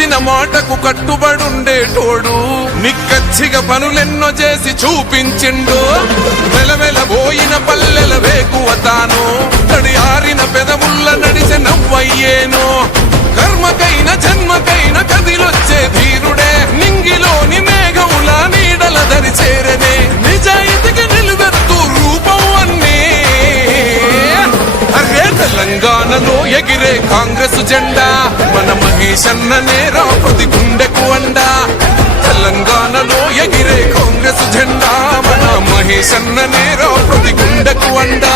ఇచ్చిన మాటకు కట్టుబడుండేటోడు నిక్కచ్చిగా పనులెన్నో చేసి చూపించిండు వెలవెలబోయిన పల్లెల వేకువ తాను తడి ఆరిన పెదవుల్ల నడిచే నవ్వయ్యేను కర్మకైన జన్మకైన కదిలొచ్చే ధీరుడే నింగిలోని మేఘముల నీడల దరి చేరనే నిజాయితీకి నిలువెత్తు రూపం అన్నీ అరే తెలంగాణలో ఎగిరే కాంగ్రెస్ జెండా మన మహేష్ అన్ననే రాపతి గుండెకు అండా తెలంగాణలో ఎగిరే కాంగ్రెస్ జెండా మన మహేష్ అన్ననే రాపతి గుండెకు అండా